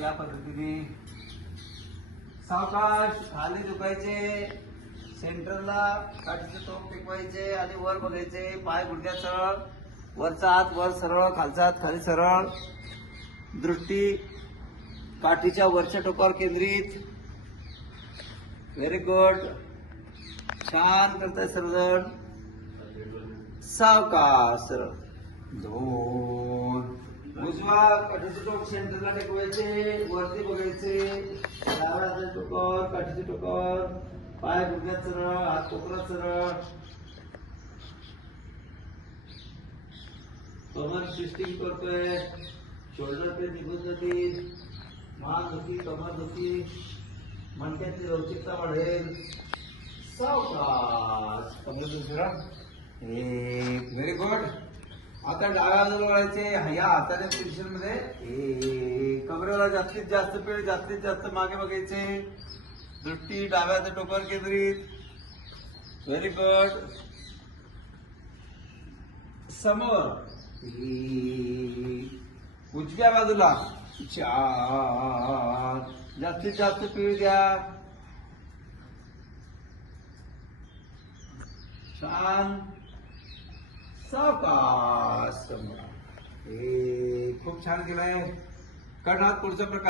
या पद्धतीने सावकाश खाली झुकायचे, सेंटरला काठीचे टोक टेकवायचे आणि वर बघायचे, पाय गुडघ्या सरळ, वरचा हात वर सरळ, खालचा हात खाली सरळ, दृष्टी काठीच्या वरच्या टोकावर केंद्रित. Very good. छान करताय सर्वजण. सावकाश सरळ. 2 उजवा काठीचे टोक सेंटरला टेकवायचे, वरती बघायचे, डाव्या हाताच्या टोकावर, काठीच्या टोकावर, पाय गुडघ्यात सरळ, हात कोपरात सरळ. कमर ट्विस्टिंग करतोय, शोल्डर पे निघून जातील, मान दुखी, कमर दुखी, मणक्यातली लवचिकता वाढेल. सावकाश कमर दुसरा. Very good. आता डाव्या बाजूला वळायचे, या हाताच्या पोझिशन मध्ये कमरेला जास्तीत जास्त पीठ, जास्तीत जास्त मागे बघायचे, दृष्टी डाव्या हाताच्या टोकावर केंद्रित. Very good. समोर उजव्या बाजूला 4 जास्तीत जास्त पीठ द्या. छान. सावकाश. खूप छान केलंय. करणार पुढचा प्रकार.